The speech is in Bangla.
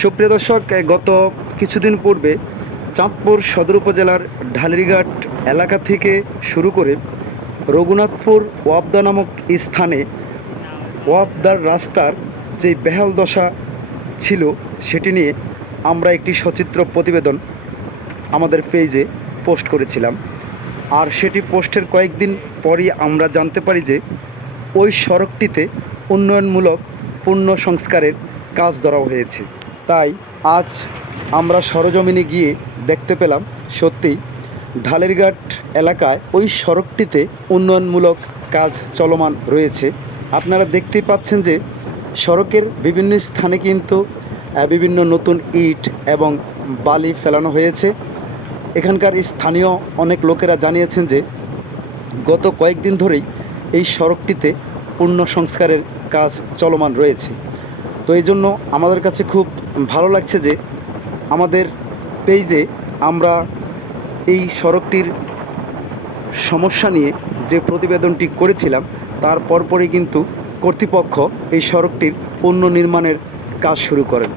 সুপ্রিয় দর্শক গত কিছুদিন পূর্বে চাঁদপুর সদর উপজেলার ঢালিরঘাট এলাকা থেকে শুরু করে রঘুনাথপুর ওয়াবদা নামক স্থানে ওয়াবদার রাস্তার যে বেহাল দশা ছিল সেটি নিয়ে আমরা একটি সচিত্র প্রতিবেদন আমাদের পেজে পোস্ট করেছিলাম। আর সেটি পোস্টের কয়েকদিন পরই আমরা জানতে পারি যে ওই সড়কটিতে উন্নয়নমূলক পূর্ণ সংস্কারের কাজ ধরা হয়েছে। তাই আজ আমরা সরজমিনে গিয়ে দেখতে পেলাম সত্যিই ঢালেরঘাট এলাকায় ওই সড়কটিতে উন্নয়নমূলক কাজ চলমান রয়েছে। আপনারা দেখতেই পাচ্ছেন যে সড়কের বিভিন্ন স্থানে কিন্তু বিভিন্ন নতুন ইট এবং বালি ফেলানো হয়েছে। এখানকার স্থানীয় অনেক লোকেরা জানিয়েছেন যে গত কয়েকদিন ধরেই এই সড়কটিতে পূর্ণ সংস্কারের কাজ চলমান রয়েছে। তো এই জন্য আমাদের কাছে খুব ভালো লাগছে যে আমাদের পেজে আমরা এই সড়কটির সমস্যা নিয়ে যে প্রতিবেদনটি করেছিলাম, তার পরপরই কিন্তু কর্তৃপক্ষ এই সড়কটির পুনর্নির্মাণের কাজ শুরু করেন।